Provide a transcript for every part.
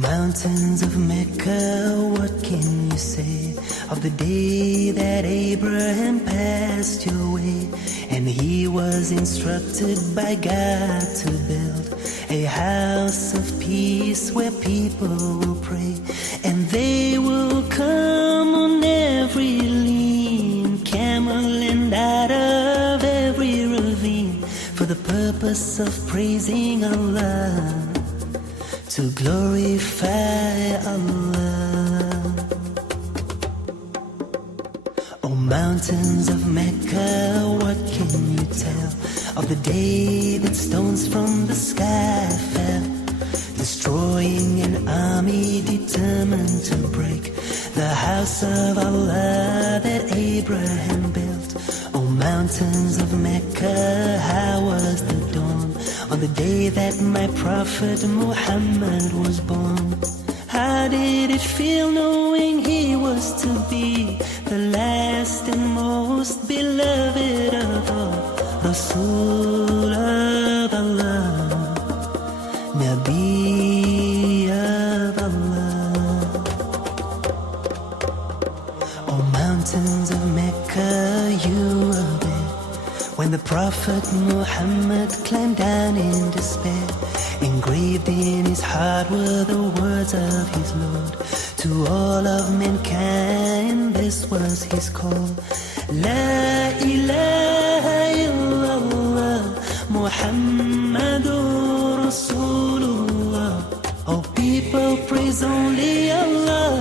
Mountains of Mecca, what can you say of the day that Abraham passed your way? And he was instructed by God to build a house of peace where people will pray, and they will come on every lean camel and out of every ravine for the purpose of praising Allah, to glorify Allah. Oh, mountains of Mecca, what can you tell of the day that stones from the sky fell, destroying an army determined to break the house of Allah that Abraham built? Oh, mountains of Mecca, how was the dawn on the day that my prophet Muhammad was born? How did it feel knowing he was to be the last and most beloved of all, Rasul of Allah, Nabi of Allah? Oh, mountains of Mecca, you were there when the Prophet Muhammad climbed down in despair. Engraved in his heart were the words of his Lord to all of mankind. This was his call: La ilaha illallah, Muhammadur Rasulullah. Oh, people, praise only Allah.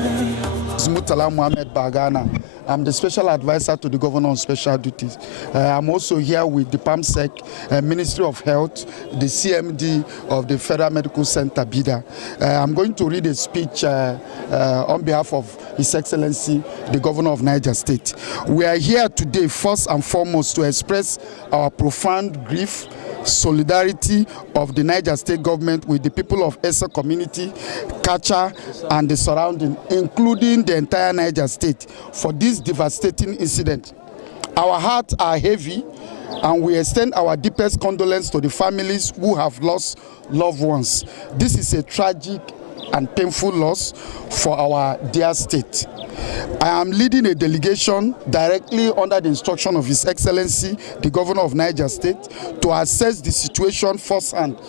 Murtala Bagana. I'm the special advisor to the governor on special duties. I'm also here with the PAMSEC, Ministry of Health, the CMD of the Federal Medical Center, Bida. I'm going to read a speech on behalf of His Excellency, the Governor of Niger State. We are here today, first and foremost, to express our profound grief, solidarity of the Niger State Government with the people of Essa community, Katcha, and the surrounding, including the entire Niger State, for this devastating incident. Our hearts are heavy, and we extend our deepest condolence to the families who have lost loved ones. This is a tragic and painful loss for our dear state. I am leading a delegation directly under the instruction of His Excellency, the Governor of Niger State, to assess the situation firsthand,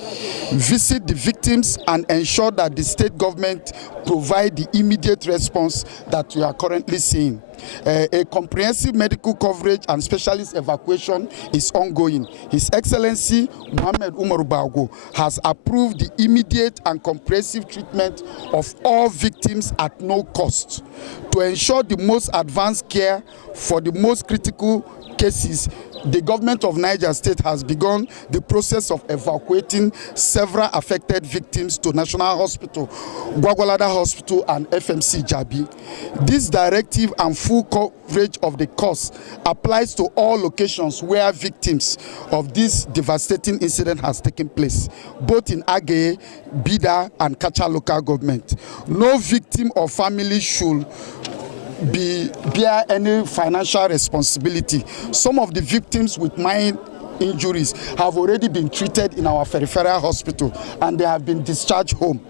visit the victims, and ensure that the state government provide the immediate response that we are currently seeing. A comprehensive medical coverage and specialist evacuation is ongoing. His Excellency Umaru has approved the immediate and comprehensive treatment of all victims at no cost. To ensure the most advanced care for the most critical cases, the government of Niger State has begun the process of evacuating several affected victims to National Hospital, Gwagwalada Hospital, and FMC Jabi. This directive and full coverage of the cost applies to all locations where victims of this devastating incident has taken place, both in Agege, Bida, and Katcha Local Government. No victim or family should bear any financial responsibility. Some of the victims with minor injuries have already been treated in our peripheral hospital, and they have been discharged home.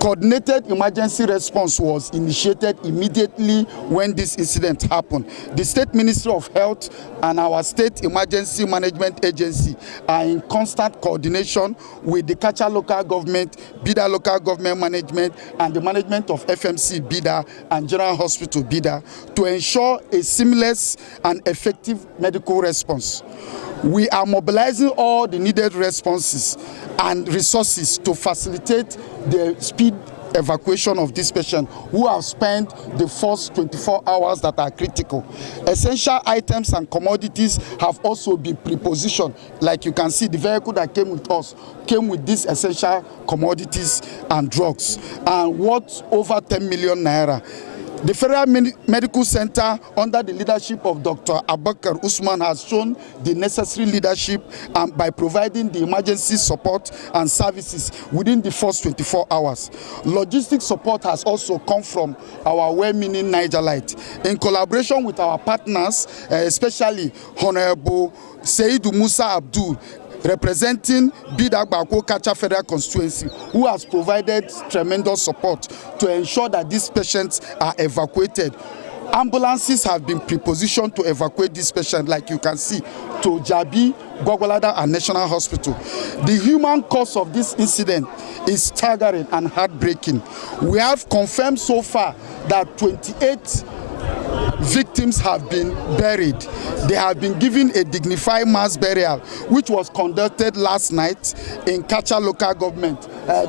Coordinated emergency response was initiated immediately when this incident happened. The State Ministry of Health and our State Emergency Management Agency are in constant coordination with the Katcha Local Government, Bida Local Government Management, and the management of FMC Bida and General Hospital Bida to ensure a seamless and effective medical response. We are mobilizing all the needed responses and resources to facilitate the speed evacuation of this patient who have spent the first 24 hours that are critical. Essential items and commodities have also been prepositioned. Like you can see, the vehicle that came with us came with these essential commodities and drugs, and worth over 10 million naira. The Federal Medical Center, under the leadership of Dr. Abubakar Usman, has shown the necessary leadership by providing the emergency support and services within the first 24 hours. Logistic support has also come from our well-meaning Nigerite. In collaboration with our partners, especially Honorable Seidu Musa Abdul, representing Bida Katcha Federal Constituency, who has provided tremendous support to ensure that these patients are evacuated. Ambulances have been prepositioned to evacuate these patients, like you can see, to Jabi, Gwagwalada, and National Hospital. The human cost of this incident is staggering and heartbreaking. We have confirmed so far that 28 victims have been buried. They have been given a dignified mass burial, which was conducted last night in Katcha Local Government.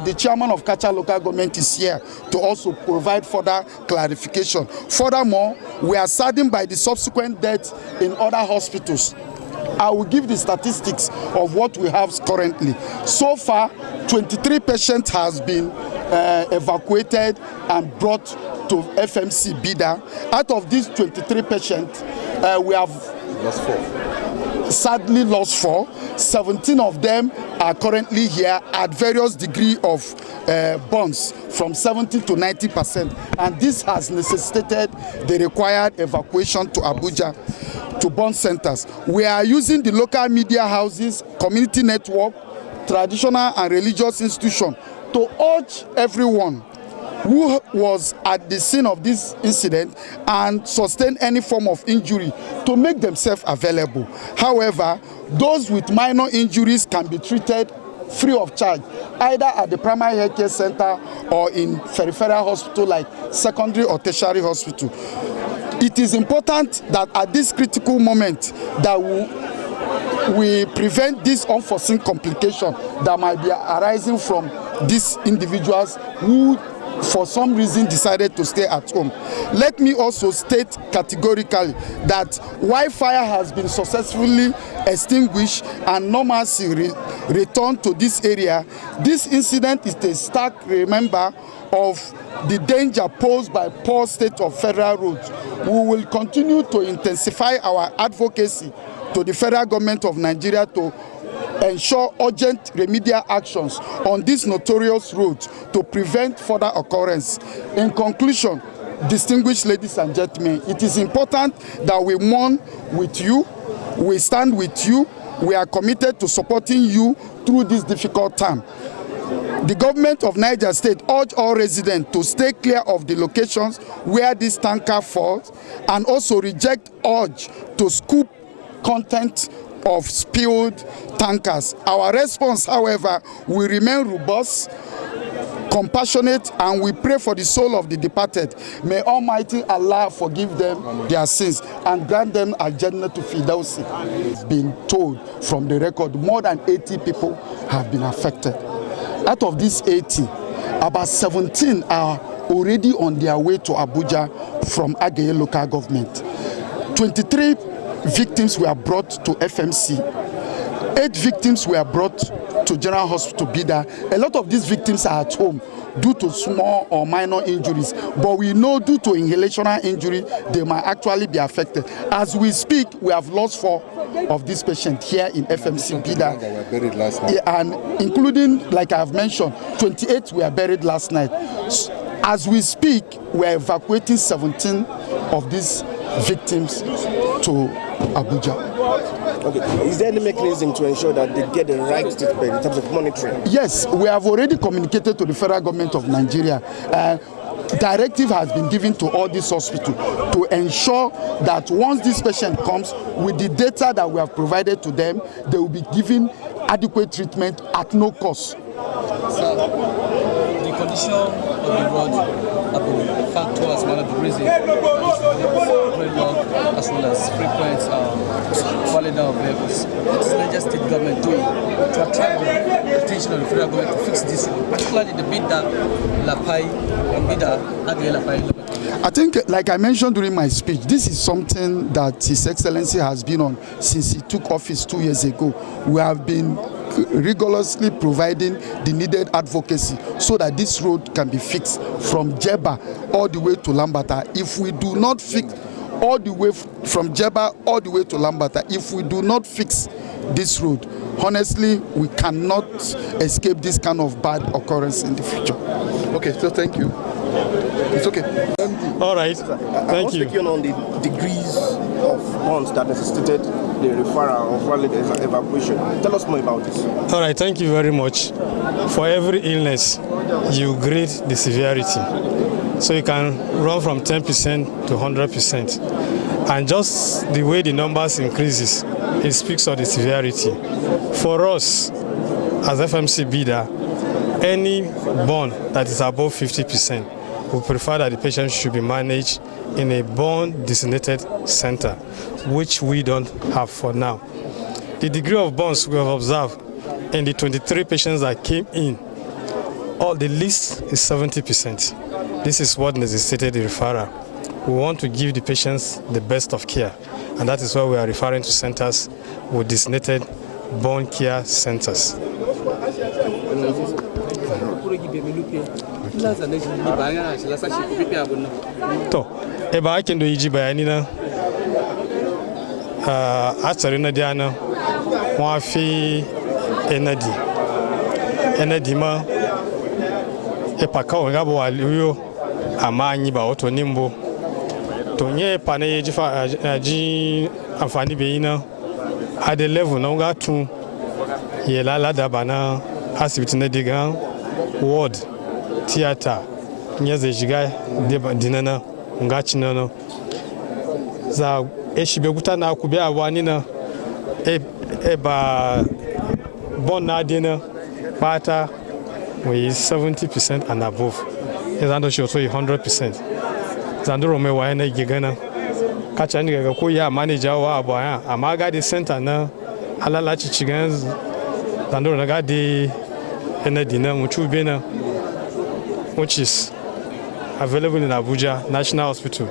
The chairman of Katcha Local Government is here to also provide further clarification. Furthermore, we are saddened by the subsequent deaths in other hospitals. I will give the statistics of what we have currently. So far, 23 patients has been evacuated and brought to FMC Bida. Out of these 23 patients, we have sadly lost 4. 17 of them are currently here at various degrees of burns, from 70 to 90%. And this has necessitated the required evacuation to Abuja, to burn centers. We are using the local media houses, community network, traditional and religious institutions to urge everyone who was at the scene of this incident and sustained any form of injury to make themselves available. However, those with minor injuries can be treated free of charge, either at the primary health care center or in peripheral hospital like secondary or tertiary hospital. It is important that at this critical moment that we prevent this unforeseen complication that might be arising from these individuals who for some reason decided to stay at home. Let me also state categorically that while fire has been successfully extinguished and normalcy returned to this area, this incident is a stark reminder of the danger posed by poor state of federal roads. We will continue to intensify our advocacy to the federal government of Nigeria to ensure urgent remedial actions on these notorious roads to prevent further occurrence. In conclusion, distinguished ladies and gentlemen, it is important that we mourn with you, we stand with you, we are committed to supporting you through this difficult time. The government of Niger State urge all residents to stay clear of the locations where this tanker falls and also reject urge to scoop content of spilled tankers. Our response, however, will remain robust, compassionate, and we pray for the soul of the departed. May Almighty Allah forgive them their sins and grant them al-Jannah to Fidawsi. It's been told from the record more than 80 people have been affected. Out of these 80, about 17 are already on their way to Abuja from Katcha Local Government. 23 victims were brought to FMC. 8 victims were brought to General Hospital Bida. A lot of these victims are at home due to small or minor injuries, but we know due to inhalational injury, they might actually be affected. As we speak, we have lost 4 of these patients here in FMC Bida. Were buried last night. Yeah, and including, like I have mentioned, 28 were buried last night. As we speak, we are evacuating 17 of these victims to Abuja. Okay. Is there any mechanism to ensure that they get the right treatment in terms of monitoring? Yes, we have already communicated to the federal government of Nigeria. Directive has been given to all these hospitals to ensure that once this patient comes with the data that we have provided to them, they will be given adequate treatment at no cost. Sir, the condition of the road have been factor as one of the reasons as well as frequent falling down of vehicles. What is the Niger State government doing to attract the attention of the federal government to fix this, particularly the Bida, Lapai, and Bida, Lapai? I think, like I mentioned during my speech, this is something that His Excellency has been on since he took office 2 years ago. We have been rigorously providing the needed advocacy so that this road can be fixed from Jeba all the way to Lambata. If we do not fix all the way from Jeba all the way to Lambata, if we do not fix this road, honestly, we cannot escape this kind of bad occurrence in the future. Okay, so thank you. It's okay. All right. Thank you. Speaking on the degrees of bonds that necessitated the referral of valid evacuation. Tell us more about this. All right. Thank you very much. For every illness, you grade the severity. So you can run from 10% to 100%. And just the way the numbers increases, it speaks of the severity. For us, as FMC Bida, any bond that is above 50%, we prefer that the patient should be managed in a bond-designated center, which we don't have for now. The degree of bonds we have observed in the 23 patients that came in, the least is 70%. This is what necessitated the referral. We want to give the patients the best of care, and that is why we are referring to centers with designated bone care centers. To, eba ake ndo yiji bayani na asari na diana wafi enadi ma epaka ngabo waliyo amanyi ba oto nimbo to nye pane yeji ji amfani be ina at the level na nga tun ye la da bana asibiti na diga ward theater nye ze shiga dinana nga chinana za eshibe guta na ku bia wani na ba bon na dina pata we 70% and above ezando shi so 100%. Zanduro me wa na gigana kacha ni ga ko ya manager wa abaya amma ga the center na alala chichigan zanduro na ga di enadina mutu bena, which is available in Abuja National Hospital,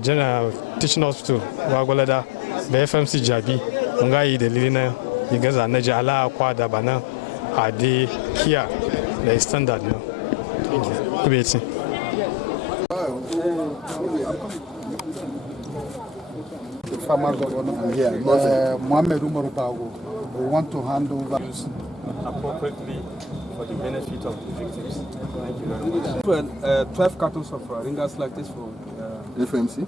General Teaching Hospital, Wagolada, the FMC Jabi, Ungai the Lina, Igaza Naja Ala Kwada Bana, Adi Kia, the standard now. The former governor here, Umaru, we want to hand over appropriately for the benefit of the victims. Thank you very much. 12 cartons of ringers like this for FMC.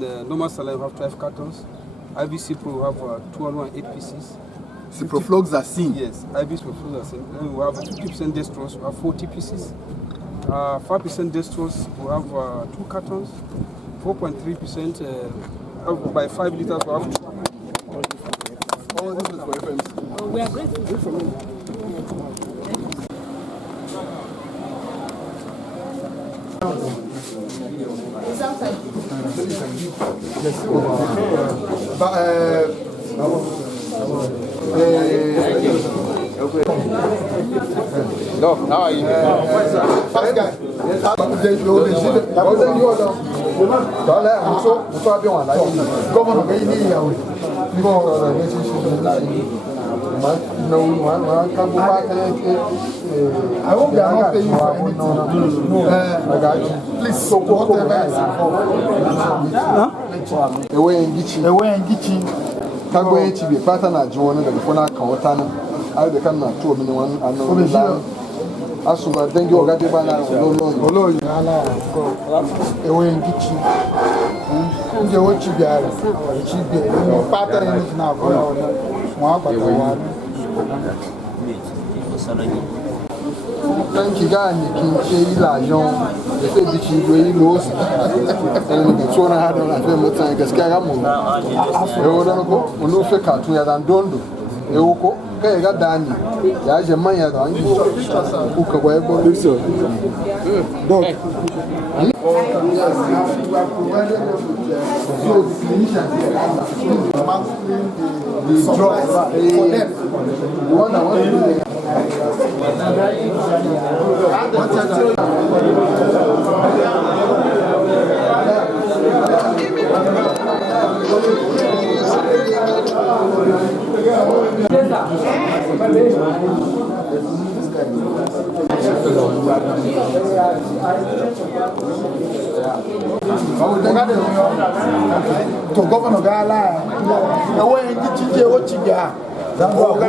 The normal salary we have 12 cartons. IVC Pro we have 208 pieces. Ciprofloxacin. Yes, IVC Ciprofloxacin. Then we have 50% dextrose, we have 40 pieces. 5% dextrose, we have 2 cartons. 4.3% by 5 liters, we have 2. All this is for FMC. We are grateful for you. It's outside. Doc, how are you? Fast guy. I hope they are not paying for anything. No. I got you. Please support whatever is involved. Away and Gichi. Kagwe Chibi, partner, Joanna, the Fona Kawatana. I will become not 2 million and no. As soon as you got the banana, away and Gichi. The old Chibi, partner is now. Thank you, guys. You can la Jean. The fait que tu veux l'os. Et tu as dans la ferme temps que ce qu'il y a mon. On nous fait quand tu es dans dondo. Et au co, quand il y a Dani, il y a jamais y a dans. Ou que vous avez bon luxe. Donc. The drugs for them. One I want to do. To Governor Gala, away in the Chicha, what you got? That go,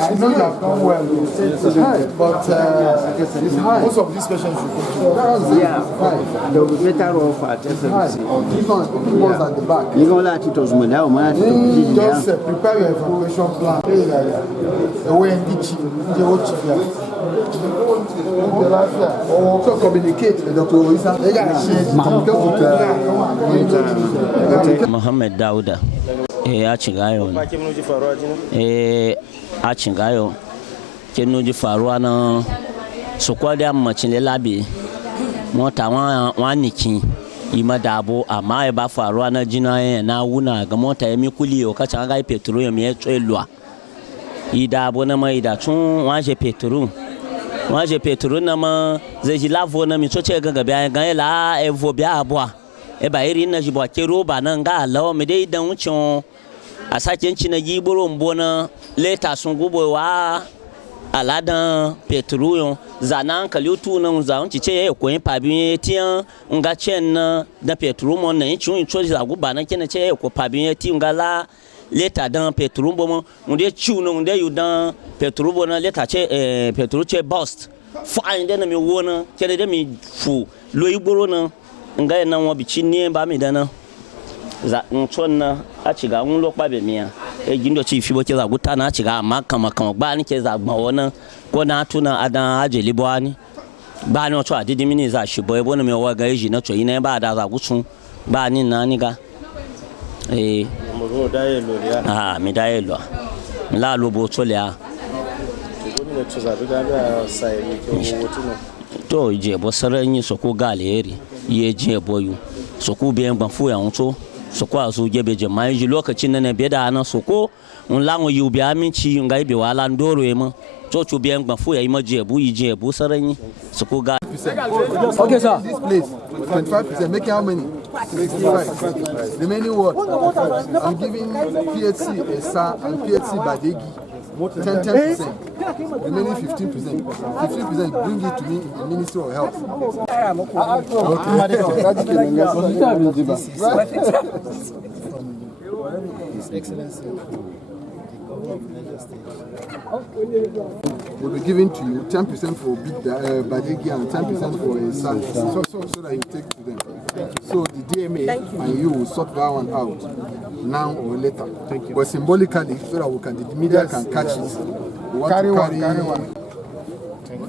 I know you have done well, but most of these patients should They'll be better off at FMC. These ones at the back. You're going to let it was money. just prepare your evacuation plan. Away in the So communicate with Dr. Isa. Muhammad Dauda. A Chingayo. A Chingayo. Kenuji Faruana. So, quite a much in the lobby. Mota one nicky. Imadabo, a my Bafaruana Gina, and now Wuna, Gamota, Emikuli, or Kachanga Petroleum, yet Elua. Ida Bonamaida, Chun, Waje Petru. Waje Petru, Nama, Zejilavona, Michocha Gaela, Evobia Bois. Eba irina jibo kero bananga lawo me dai dan wucin a sakin cina giboro mbona leta sun gubo wa aladan petroleum zanan kalutu na zawunci ce ya koyin pabin tiyan nga chen da petroleum na yin chun cho za guba na kina ce ya ko pabin ti ngala leta dan petroleum mo unde chu no unde yudan petroleum na leta ce petroleum ce bust fa inde na mi wona kene de mi fu lo igboro na nga na wo bichi ni ba mi dana za ntonna a ciga un lokpa be miya e gindo ci fi boke za guta na ciga amma kama ba ni ke za gba wona ko na tuna adan ajeli boani ba ni to adidi mini za shi boy bona me wa ga yi na to ina ba da za gutun ba ni na ni ga mo da ye lo ya mi da ye lo mi la lo bo to le a gomina to za ga ba sai ni ke wotu no to je bo saranyi so ko galeri ye je boyu so ku biyan gbanfu ya unto so ko azu gebe je mai ji lokacin nan be da na so ko un lanwo yu bi aminci ngai be wala ndoro yema to chu biyan gbanfu ya ima je bu yi je bu saranyi so ko ga Okay, sir. This place, 25%, making how many? 65. Remaining what? I'm giving PHC Essa and PHC Badegi 10%. Remaining 15%. 15%, bring it to me in the Ministry of Health. His Excellency, the Governor of Niger State. Will be given to you 10% for Bida, Badegi and 10% for Sanda, so that you take to them. So the DMA and you will sort that one out now or later. Thank you. But symbolically, so that the media can catch it. We want Carry to one. Thank you.